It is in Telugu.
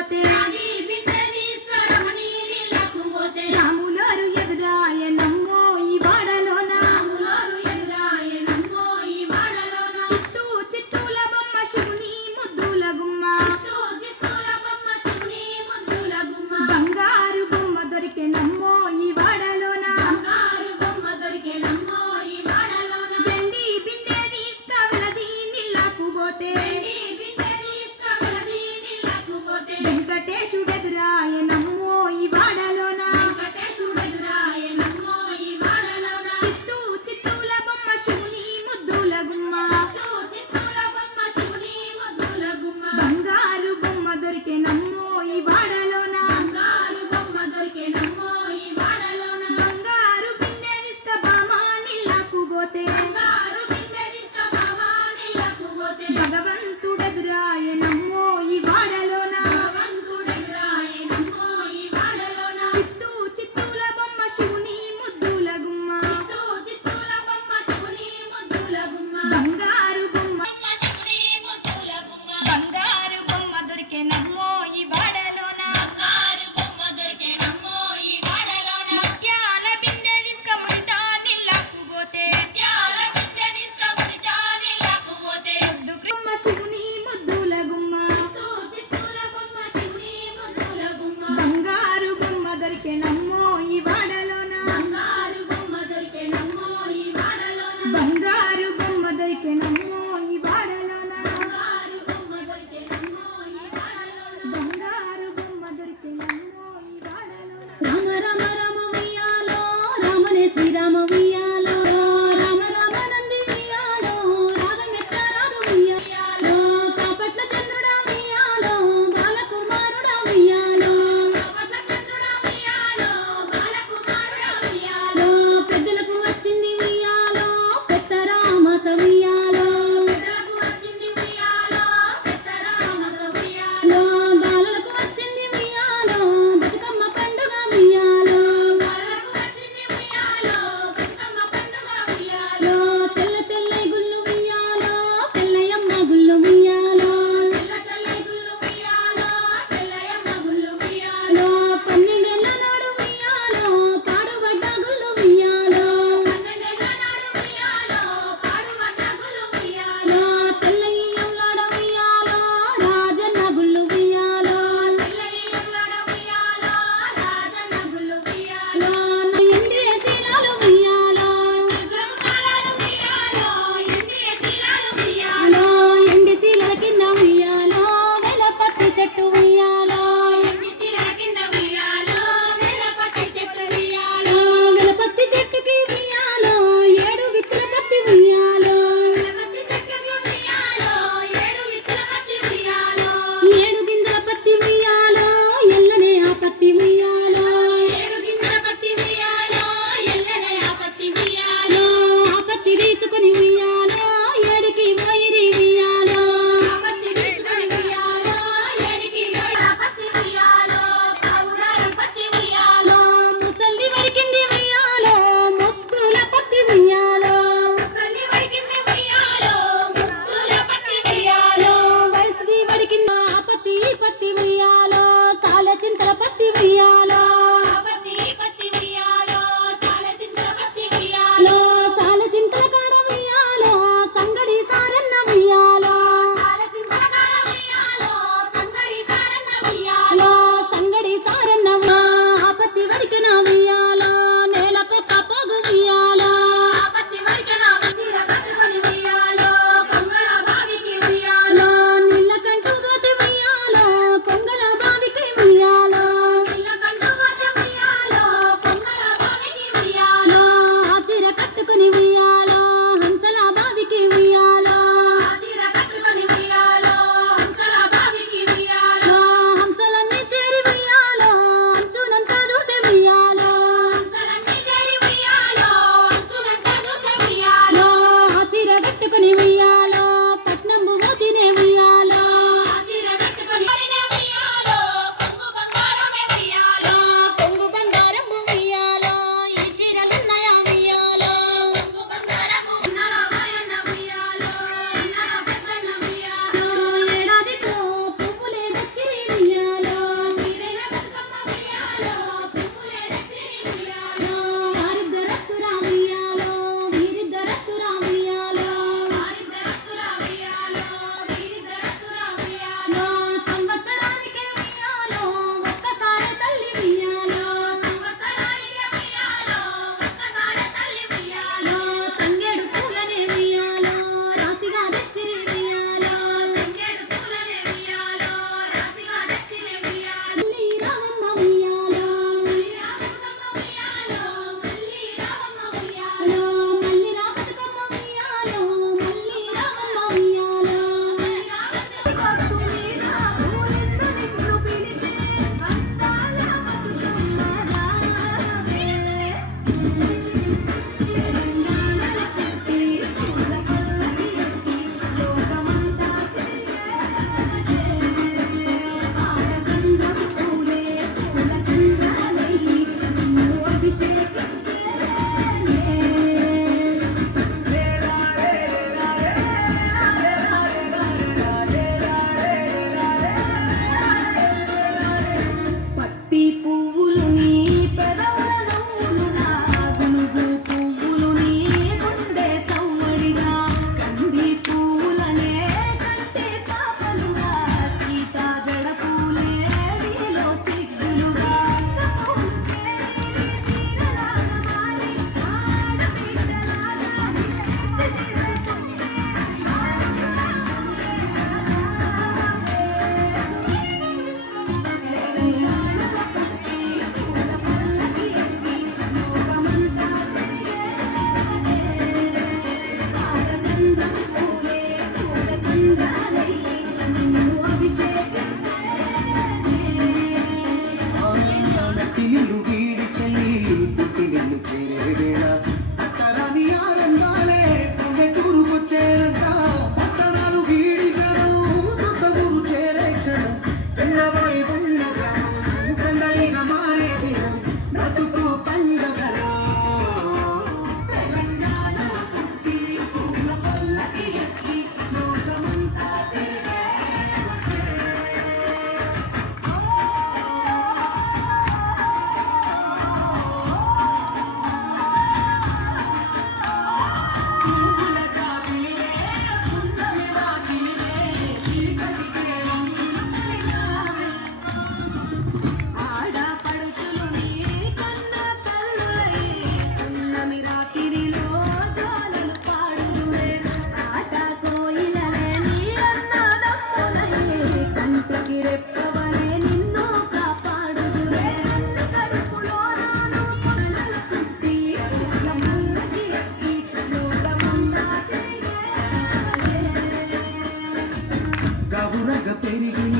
పోతే రాములోరు ఎదురాయనమ్మో ఈ వాడలోన చిత్తూ చిత్తూల బొమ్మ శివుని ముద్దుల గుమ్మ బంగారు బొమ్మ దొరికెనమ్మో ఈ వాడలోన వెండి బిందె తీసుకవలది నీళ్ళకు పోతే వెంకటేశుడెదురాయనమ్మో ఈ వాడలోన చిత్తూ చిత్తూల బొమ్మ శివుని ముద్దుల గుమ్మ బంగారు బొమ్మ దొరికెనమ్మో ఈ వాడలోన బంగారు బిందె తీసుకబామ నీళ్ళకు పోతే భగవంతుడెదురాయనమ్మో ఈ వాడలోన చిత్తూ చిత్తూల బొమ్మ శివుని ముద్దుల గుమ్మ బంగారు బొమ్మ దొరికెనమ్మో ఈ వాడలోన సన్నబోయి ఉన్న గ్రామం సందడిగా మారే దినం బ్రతుకు పండుగలో తెలంగాణ పుట్టి పూల పల్లకి ఎక్కి లోకమంతా తిరిగే పువ్వుల జాబిలివే పున్నమి వాకిలివే చీకటికే రంగులు కలిగావే ఆడపడుచులు నీ కన్న తల్లులై పున్నమి రాత్రిలో జోలలు పాడుదురే ఆట కోయిలలే నీ అన్నదమ్ములై కంటికి రెప్పవలే నిన్ను కాపాడుదురే నన్ను కడుపులో నాను పుల్లల పుట్టి పూల పల్లకి ఎక్కి లోకమంతా తిరిగేవలే గవురగ పెరిగిన